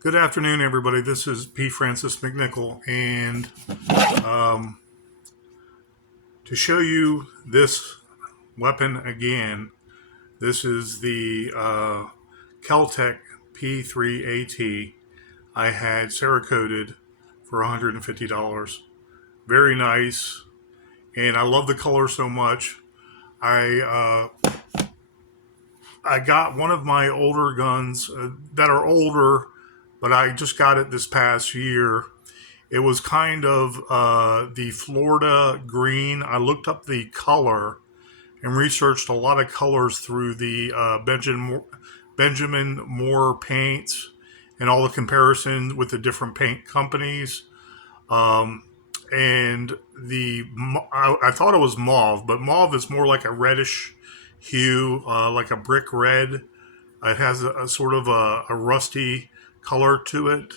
Good afternoon, everybody. This is P. Francis McNichol, and to show you this weapon again, this is the Keltec P3AT. I had Cerakoted for $150. Very nice, and I love the color so much. I got one of my older guns that are older, but I just got it this past year. It was kind of the Florida green. I looked up the color and researched a lot of colors through the Benjamin Moore paints and all the comparisons with the different paint companies. And I thought it was mauve, but mauve is more like a reddish hue, like a brick red. It has a sort of a rusty color to it.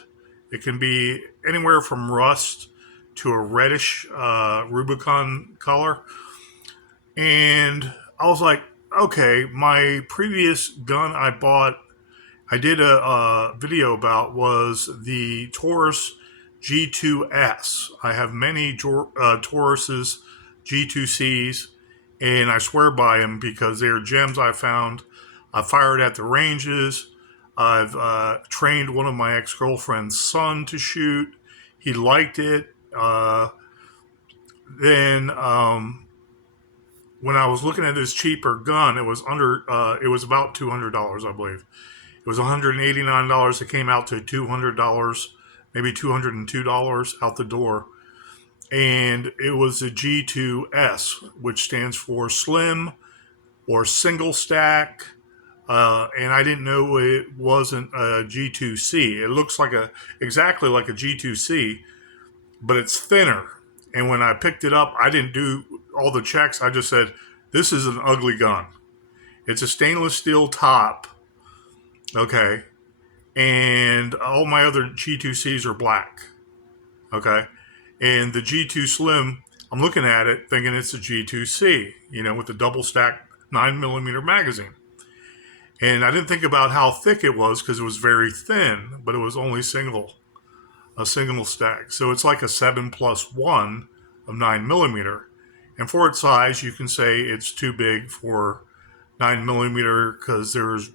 It can be anywhere from rust to a reddish Rubicon color. And I was like, okay, my previous gun I bought, I did a video about, was the Taurus G2S. I have many Tauruses, G2Cs, and I swear by them because they're gems I found. I fired at the ranges. I've trained one of my ex-girlfriend's son to shoot. He liked it. Then when I was looking at this cheaper gun, it was it was about $200, I believe. It was $189. It came out to $200, maybe $202 out the door. And it was a G2S, which stands for slim or single stack. And I didn't know it wasn't a G2C. It looks like exactly like a G2C, but it's thinner. And when I picked it up, I didn't do all the checks. I just said, this is an ugly gun. It's a stainless steel top. Okay. And all my other G2Cs are black. Okay. And the G2 Slim, I'm looking at it thinking it's a G2C, with the double stack 9mm magazine. And I didn't think about how thick it was because it was very thin, but it was only a single stack. So it's like a 7+1 of 9mm. And for its size, you can say it's too big for 9mm because there's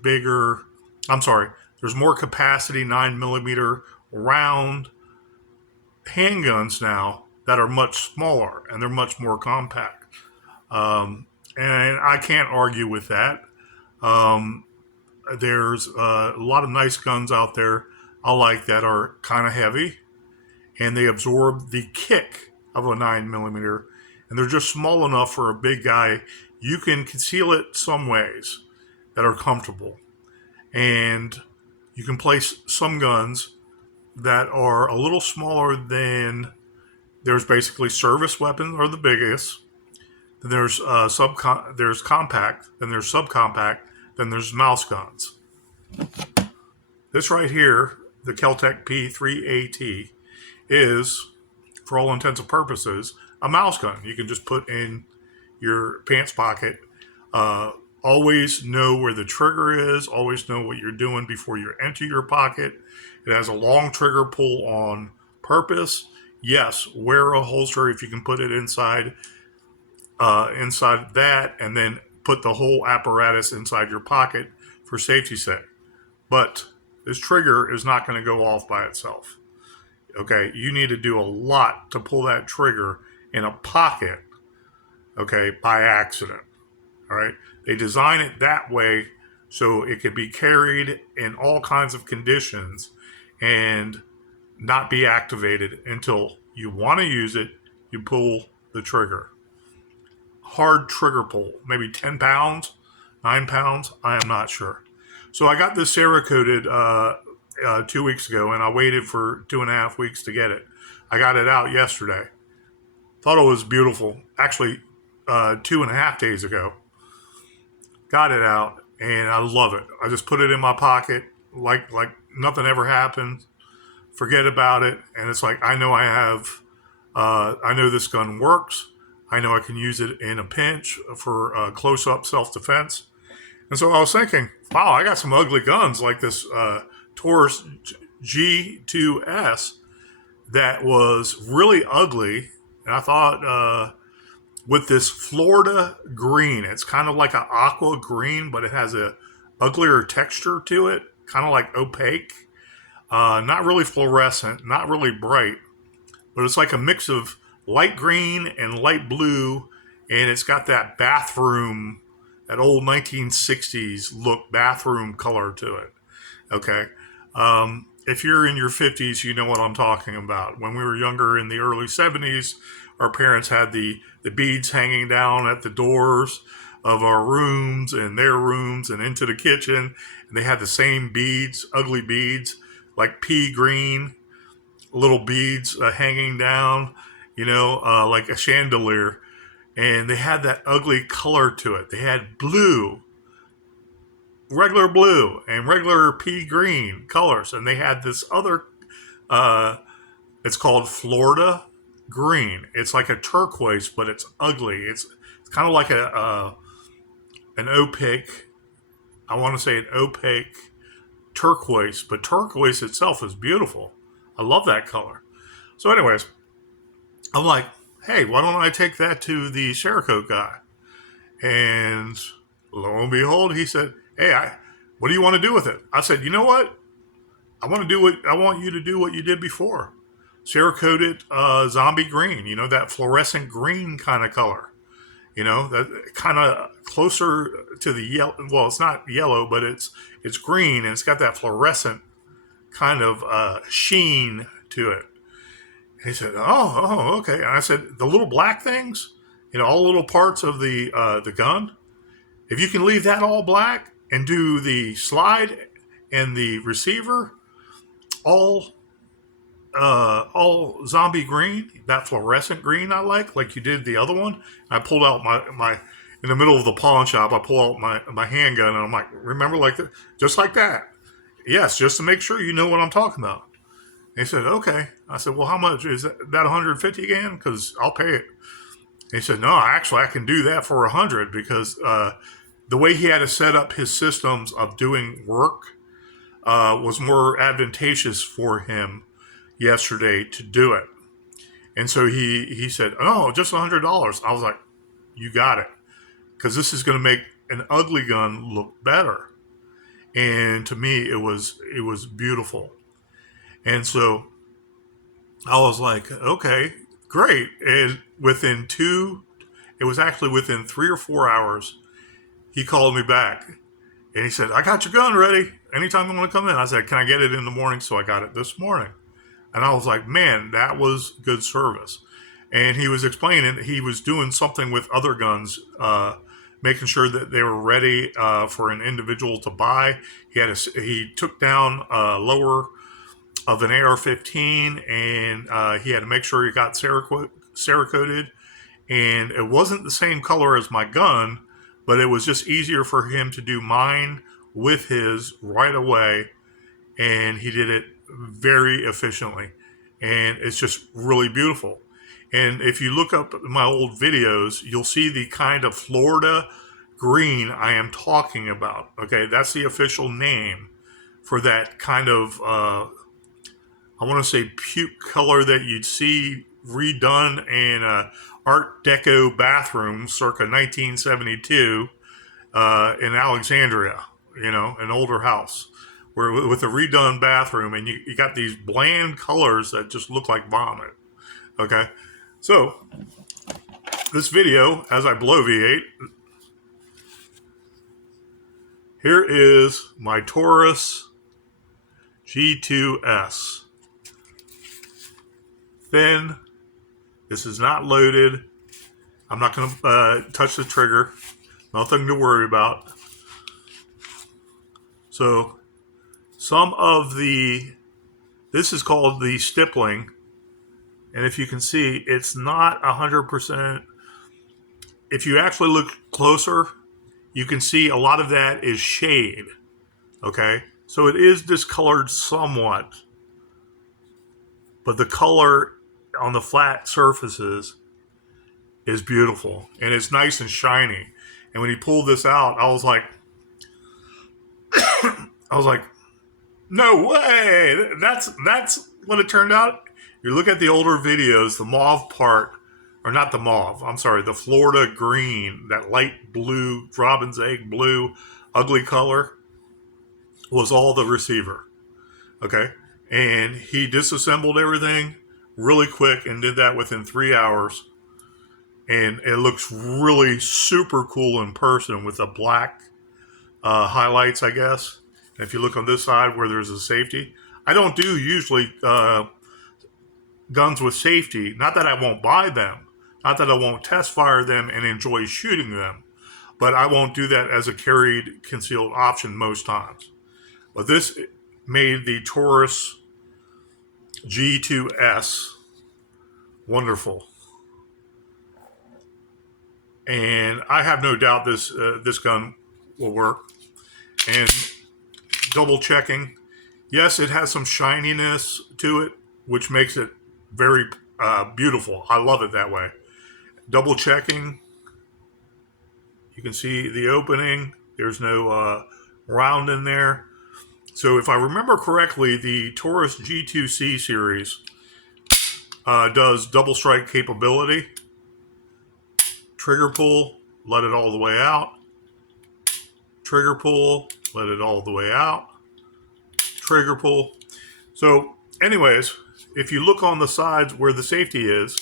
more capacity 9mm round handguns now that are much smaller and they're much more compact. And I can't argue with that. There's a lot of nice guns out there I like that are kind of heavy and they absorb the kick of a 9mm, and they're just small enough for a big guy. You can conceal it some ways that are comfortable, and you can place some guns that are a little smaller than. There's basically service weapons are the biggest. Then there's there's compact. Then there's subcompact. Then there's mouse guns. This right here, the Keltec P3AT, is, for all intents and purposes, a mouse gun. You can just put in your pants pocket. Always know where the trigger is. Always know what you're doing before you enter your pocket. It has a long trigger pull on purpose. Yes, wear a holster if you can put it inside that, and then put the whole apparatus inside your pocket for safety's sake. But this trigger is not going to go off by itself. Okay, you need to do a lot to pull that trigger in a pocket, okay, by accident. All right, they design it that way so it can be carried in all kinds of conditions and not be activated until you want to use it. You pull the trigger. Hard trigger pull, maybe 10 pounds, 9 pounds, I am not sure. So I got this Cerakoted 2 weeks ago, and I waited for 2.5 weeks to get it. I got it out yesterday. Thought it was beautiful. Actually, 2.5 days ago. Got it out, and I love it. I just put it in my pocket like nothing ever happened. Forget about it, and it's like I know I know this gun works. I know I can use it in a pinch for close-up self-defense. And so I was thinking, wow, I got some ugly guns like this Taurus G2S that was really ugly. And I thought, with this Florida green, it's kind of like an aqua green, but it has a uglier texture to it, kind of like opaque. Not really fluorescent, not really bright, but it's like a mix of light green and light blue, and it's got that bathroom, that old 1960s look bathroom color to it. Okay. If you're in your 50s, you know what I'm talking about. When we were younger in the early 70s, our parents had the beads hanging down at the doors of our rooms and their rooms and into the kitchen. And they had the same beads, ugly beads, like pea green, little beads hanging down, like a chandelier. And they had that ugly color to it. They had blue, regular blue, and regular pea green colors. And they had this other, it's called Florida green. It's like a turquoise, but it's ugly. It's kind of like an opaque, I want to say an opaque turquoise, but turquoise itself is beautiful. I love that color. So anyways, I'm like, hey, why don't I take that to the Cerakote guy? And lo and behold, he said, hey, what do you want to do with it? I said, you know what? I want you to do what you did before. Cerakote it zombie green, that fluorescent green kind of color. That kind of closer to the yellow. Well, it's not yellow, but it's green, and it's got that fluorescent kind of sheen to it. And he said, "Oh, okay." And I said, "The little black things, all little parts of the gun. If you can leave that all black and do the slide and the receiver all zombie green, that fluorescent green I like you did the other one." I pulled out my in the middle of the pawn shop. I pull out my handgun and I'm like, remember, like that, just like that. Yes, just to make sure you know what I'm talking about. And he said, okay. I said, well, how much is that? 150 again? Because I'll pay it. And he said, no, actually, I can do that for 100 because the way he had to set up his systems of doing work was more advantageous for him yesterday to do it. And so he said, oh, just $100. I was like, you got it. Because this is going to make an ugly gun look better. And to me, it was beautiful. And so I was like, okay, great. And it was actually within 3 or 4 hours, he called me back. And he said, I got your gun ready. Anytime you want to come in. I said, can I get it in the morning? So I got it this morning. And I was like, man, that was good service. And he was explaining he was doing something with other guns, making sure that they were ready for an individual to buy. He took down lower of an AR-15, and he had to make sure he got Cerakoted. And it wasn't the same color as my gun, but it was just easier for him to do mine with his right away. And he did it very efficiently. And it's just really beautiful. And if you look up my old videos, you'll see the kind of Florida green I am talking about. Okay, that's the official name for that kind of, I want to say puke color that you'd see redone in a Art Deco bathroom circa 1972 in Alexandria, an older house where with a redone bathroom, and you got these bland colors that just look like vomit. Okay, so this video, as I bloviate, here is my Taurus G2S. Thin. This is not loaded. I'm not going to touch the trigger. Nothing to worry about. So this is called the stippling. And if you can see, it's not 100%. If you actually look closer, you can see a lot of that is shade. Okay? So it is discolored somewhat. But the color on the flat surfaces is beautiful. And it's nice and shiny. And when he pulled this out, I was like, No way. That's what it turned out. You look at the older videos, the mauve part, or not the mauve. I'm sorry, the Florida green, that light blue, robin's egg blue, ugly color was all the receiver. Okay, and he disassembled everything really quick and did that within 3 hours. And it looks really super cool in person with the black highlights, I guess. And if you look on this side where there's a safety, I don't do usually guns with safety. Not that I won't buy them, not that I won't test fire them and enjoy shooting them, but I won't do that as a carried concealed option most times. But this made the Taurus G2S wonderful. And I have no doubt this gun will work. And double checking, yes, it has some shininess to it, which makes it very beautiful. I love it that way. Double checking, you can see the opening. There's no round in there. So if I remember correctly, the Taurus G2C series does double strike capability. Trigger pull, let it all the way out. Trigger pull, let it all the way out. Trigger pull. So anyways, if you look on the sides where the safety is,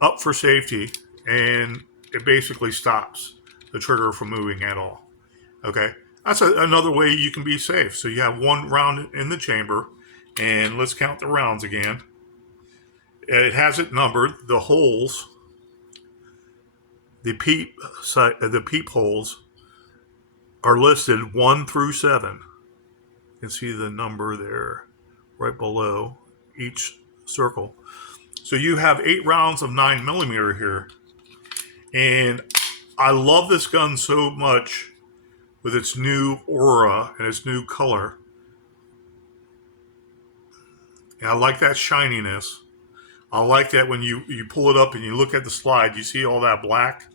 up for safety, and it basically stops the trigger from moving at all. Okay, that's another way you can be safe. So you have one round in the chamber, and let's count the rounds again. It has it numbered. The holes, the peep holes, are listed 1 through 7. You can see the number there, right below each circle. So you have 8 rounds of 9mm here, and I love this gun so much with its new aura and its new color. And I like that shininess. I like that when you pull it up and you look at the slide, you see all that black.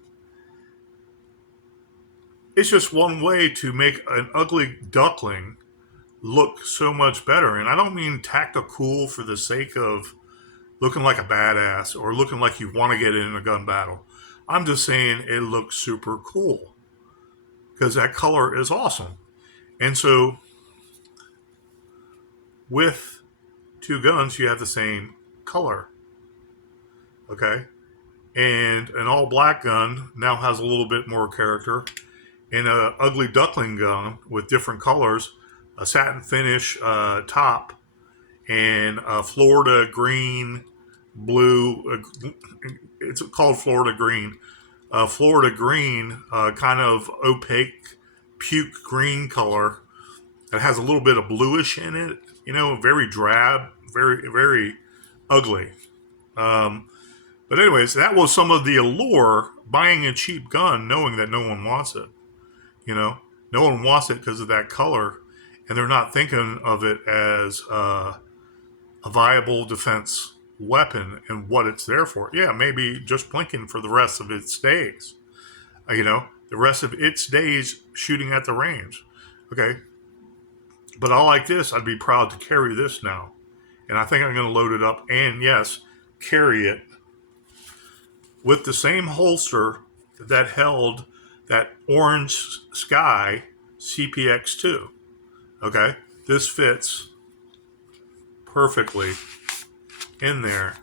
It's just one way to make an ugly duckling look so much better. And I don't mean tactical for the sake of looking like a badass or looking like you want to get in a gun battle. I'm just saying it looks super cool because that color is awesome. And so with 2 guns, you have the same color. Okay. And an all black gun now has a little bit more character. And an ugly duckling gun with different colors, a satin finish top, and a Florida green, blue. It's called Florida green. Florida green, kind of opaque, puke green color. It has a little bit of bluish in it. You know, very drab, very very ugly. But anyways, that was some of the allure buying a cheap gun, knowing that no one wants it. You know, no one wants it because of that color, and they're not thinking of it as a viable defense weapon and what it's there for. Yeah, maybe just blinking for the rest of its days. You know, the rest of its days shooting at the range. Okay, but I like this. I'd be proud to carry this now, and I think I'm going to load it up and yes, carry it with the same holster that held that orange sky CPX2. Okay, this fits perfectly in there.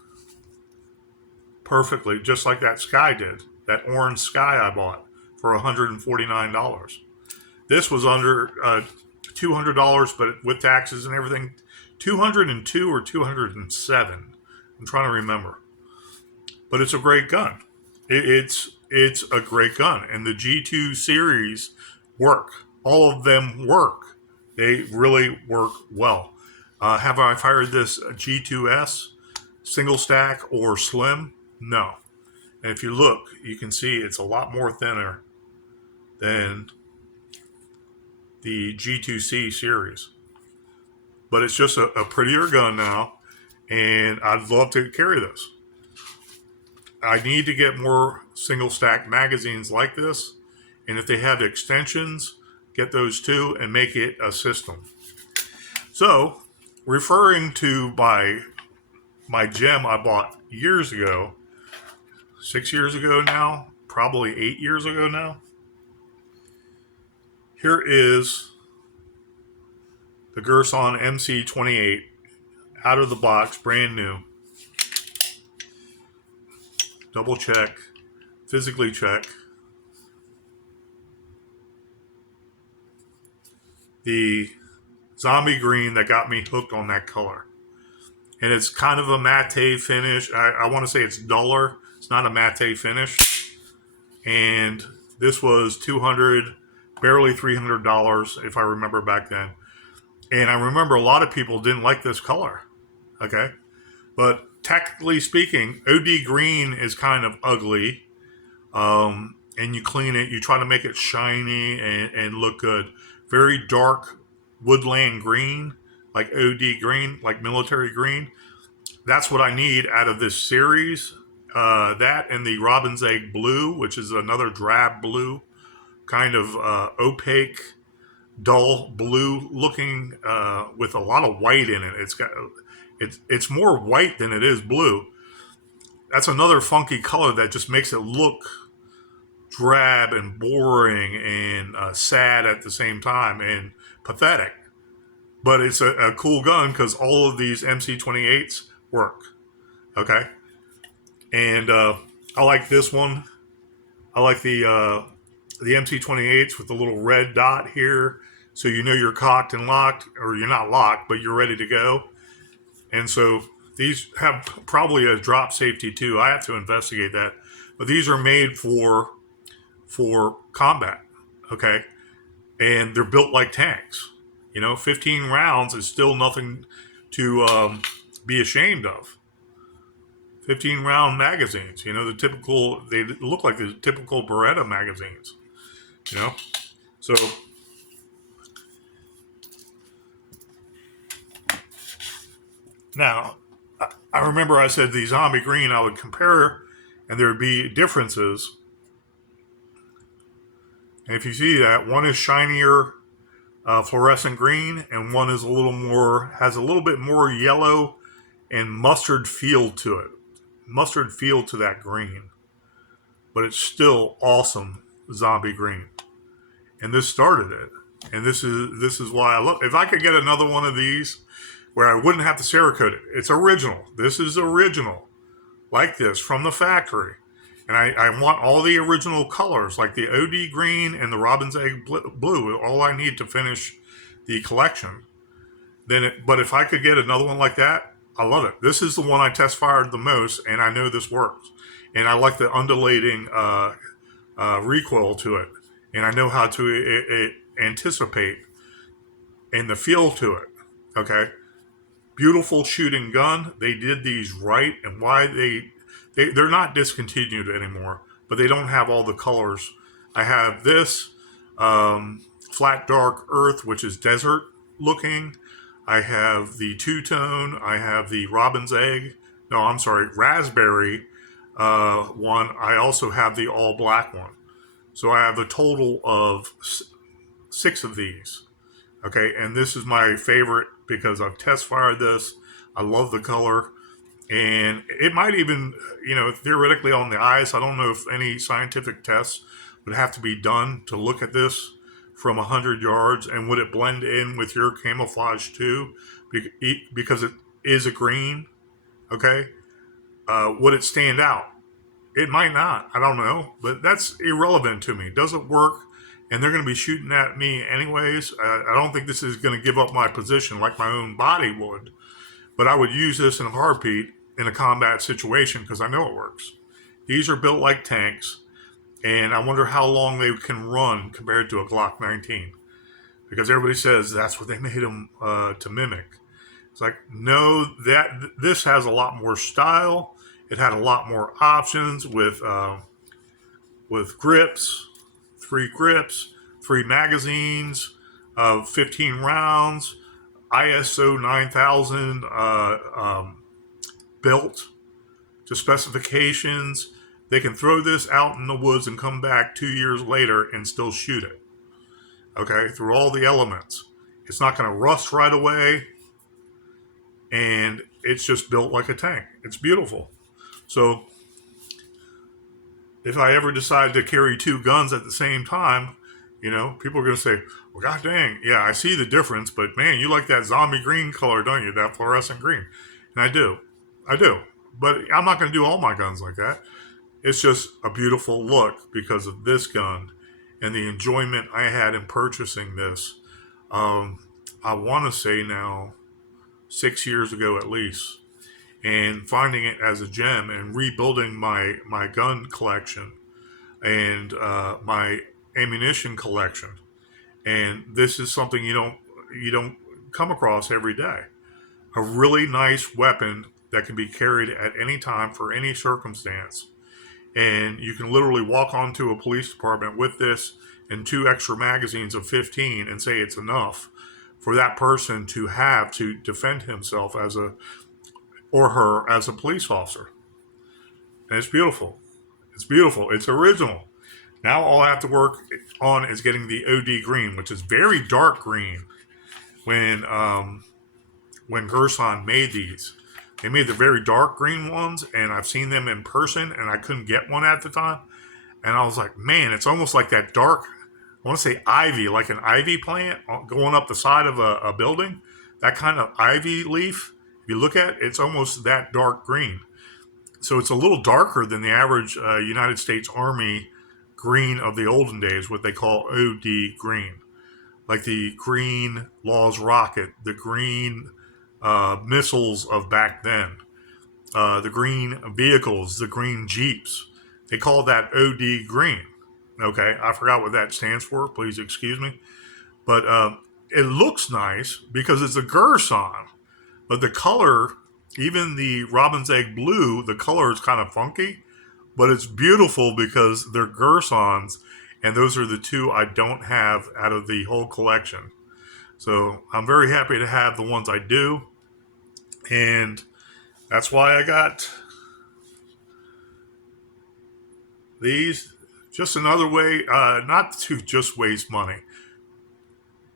Perfectly, just like that sky did. That orange sky I bought for $149. This was under $200, but with taxes and everything, 202 or 207. I'm trying to remember. But it's a great gun. It's a great gun, and the G2 series work. All of them work. They really work well. Have I fired this G2S single stack or slim? No. And if you look, you can see it's a lot more thinner than the G2C series. But it's just a prettier gun now, and I'd love to carry this. I need to get more single stack magazines like this, and if they have extensions, get those too and make it a system. So, referring to my gem I bought years ago, 6 years ago now, probably 8 years ago now. Here is the Gerson MC28 out of the box, brand new. Double check, physically check. The zombie green that got me hooked on that color. And it's kind of a matte finish. I want to say it's duller. It's not a matte finish. And this was $200, barely $300 if I remember back then. And I remember a lot of people didn't like this color. Okay. But technically speaking, OD green is kind of ugly. And you clean it, you try to make it shiny and look good. Very dark woodland green, like OD green, like military green. That's what I need out of this series. That and the robin's egg blue, which is another drab blue, kind of opaque, dull blue looking, with a lot of white in it. It's more white than it is blue. That's another funky color that just makes it look drab and boring and sad at the same time and pathetic. But it's a cool gun because all of these MC28s work. Okay. And I like this one. I like the MC28s with the little red dot here. So you know you're cocked and locked, or you're not locked, but you're ready to go. And so these have probably a drop safety too. I have to investigate that. But these are made for combat. Okay. And they're built like tanks. 15 rounds is still nothing to be ashamed of. 15 round magazines, the typical, they look like the typical Beretta magazines, So, now, I remember I said the zombie green I would compare and there would be differences. And if you see that, one is shinier fluorescent green, and one is has a little bit more yellow and mustard feel to it. Mustard feel to that green. But it's still awesome zombie green. And this started it. And this is why I love it. If I could get another one of these where I wouldn't have to Cerakote it. It's original. This is original. Like this from the factory. And I want all the original colors, like the OD green and the robin's egg blue, all I need to finish the collection. But if I could get another one like that, I love it. This is the one I test fired the most, and I know this works. And I like the undulating recoil to it. And I know how to anticipate and the feel to it. Okay? Beautiful shooting gun. They did these right, and why they're not discontinued anymore, but they don't have all the colors. I have this flat dark earth, which is desert looking. I have the two-tone. I have the robin's egg. No, I'm sorry, raspberry one. I also have the all black one. So I have a total of 6 of these. Okay, and this is my favorite because I've test fired this. I love the color. And it might even, theoretically on the eyes, I don't know if any scientific tests would have to be done to look at this from 100 yards. And would it blend in with your camouflage too? Because it is a green, okay? Would it stand out? It might not. I don't know. But that's irrelevant to me. Does it work? And they're going to be shooting at me anyways. I don't think this is going to give up my position like my own body would. But I would use this in a heartbeat in a combat situation because I know it works. These are built like tanks, and I wonder how long they can run compared to a Glock 19. Because everybody says that's what they made them to mimic. It's like, no, this has a lot more style. It had a lot more options with grips, 3 magazines, 15 rounds, ISO 9000 built to specifications. They can throw this out in the woods and come back 2 years later and still shoot it. Okay, through all the elements. It's not going to rust right away. And it's just built like a tank. It's beautiful. So if I ever decide to carry two guns at the same time, people are going to say, well, god dang, yeah, I see the difference, but man, you like that zombie green color, don't you? That fluorescent green. And I do. I do. But I'm not going to do all my guns like that. It's just a beautiful look because of this gun and the enjoyment I had in purchasing this. I want to say now 6 years ago at least, and finding it as a gem and rebuilding my gun collection and my ammunition collection. And this is something you don't come across every day. A really nice weapon that can be carried at any time for any circumstance. And you can literally walk onto a police department with this and 2 extra magazines of 15 and say it's enough for that person to have to defend himself or her as a police officer. And it's beautiful. It's beautiful. It's original. Now all I have to work on is getting the OD green, which is very dark green. When Gerson made these, they made the very dark green ones, and I've seen them in person, and I couldn't get one at the time. And I was like, man, it's almost like that dark, I want to say ivy, like an ivy plant going up the side of a building. That kind of ivy leaf, if you look at it, it's almost that dark green. So it's a little darker than the average United States Army green of the olden days, what they call OD green. Like the green Laws rocket, the green missiles of back then, the green vehicles, the green Jeeps. They call that OD green. Okay, I forgot what that stands for. Please excuse me. But it looks nice because it's a Gerson. But the color, even the robin's egg blue, the color is kind of funky. But it's beautiful because they're Gersons. And those are the 2 I don't have out of the whole collection. So I'm very happy to have the ones I do. And that's why I got these. Just another way, not to just waste money.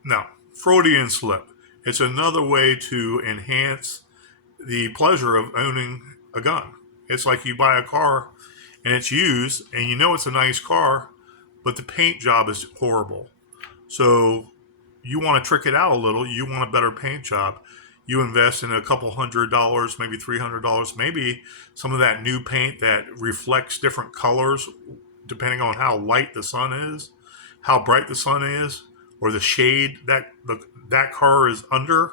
No, Freudian slip. It's another way to enhance the pleasure of owning a gun. It's like you buy a car and it's used and you know it's a nice car, but the paint job is horrible. So you want to trick it out a little. You want a better paint job. You invest in a couple $100, maybe $300, maybe some of that new paint that reflects different colors depending on how light the sun is, how bright the sun is, or the shade that car is under,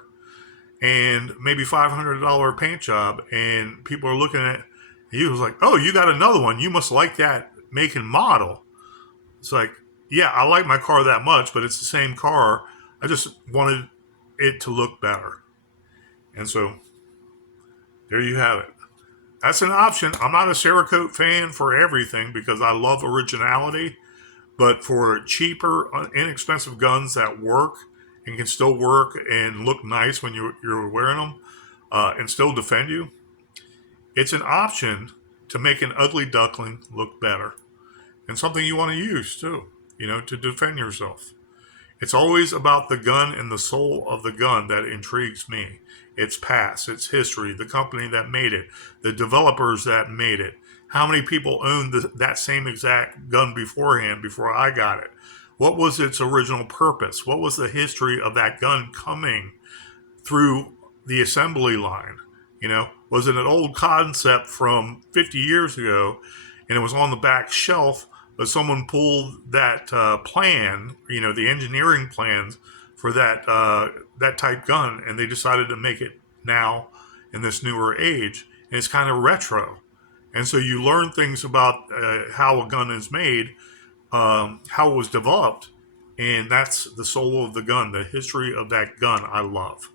and maybe $500 paint job. And people are looking at you was like, oh, you got another one. You must like that make and model. It's like, yeah, I like my car that much, but it's the same car. I just wanted it to look better. And so there you have it. That's an option. I'm not a Cerakote fan for everything because I love originality. But for cheaper, inexpensive guns that work and can still work and look nice when you're wearing them and still defend you, it's an option to make an ugly duckling look better. And something you want to use too, to defend yourself. It's always about the gun and the soul of the gun that intrigues me. Its past, its history, the company that made it, the developers that made it. How many people owned that same exact gun beforehand, before I got it? What was its original purpose? What was the history of that gun coming through the assembly line? Was it an old concept from 50 years ago and it was on the back shelf, but someone pulled that plan, the engineering plans for that type gun, and they decided to make it now in this newer age, and it's kind of retro. And so you learn things about how a gun is made, how it was developed, and that's the soul of the gun, the history of that gun I love.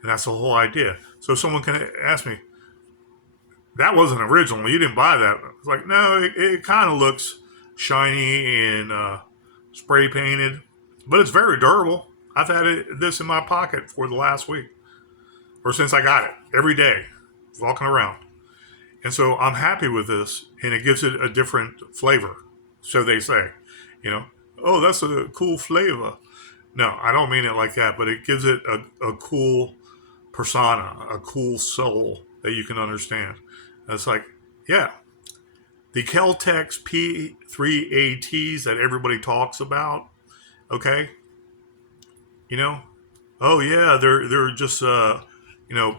And that's the whole idea. So someone can ask me, that wasn't original, you didn't buy that. It's like, no, it kind of looks shiny and spray painted, but it's very durable. I've had this in my pocket for the last week, or since I got it, every day, walking around. And so I'm happy with this, and it gives it a different flavor. So they say, oh, that's a cool flavor. No, I don't mean it like that, but it gives it a cool persona, a cool soul that you can understand. And it's like, yeah, the Keltex P3ATs that everybody talks about, okay, you know, oh yeah, they're just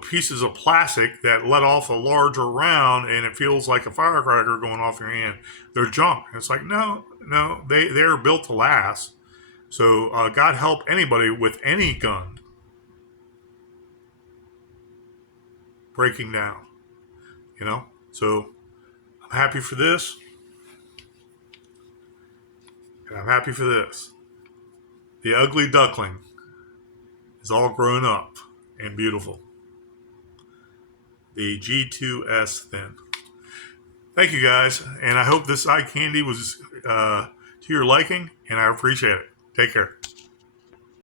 pieces of plastic that let off a larger round, and it feels like a firecracker going off your hand. They're junk. It's like no, they're built to last. So God help anybody with any gun breaking down. So I'm happy for this, and I'm happy for this. The ugly duckling is all grown up and beautiful. The G2S thin. Thank you guys, and I hope this eye candy was to your liking, and I appreciate it. Take care.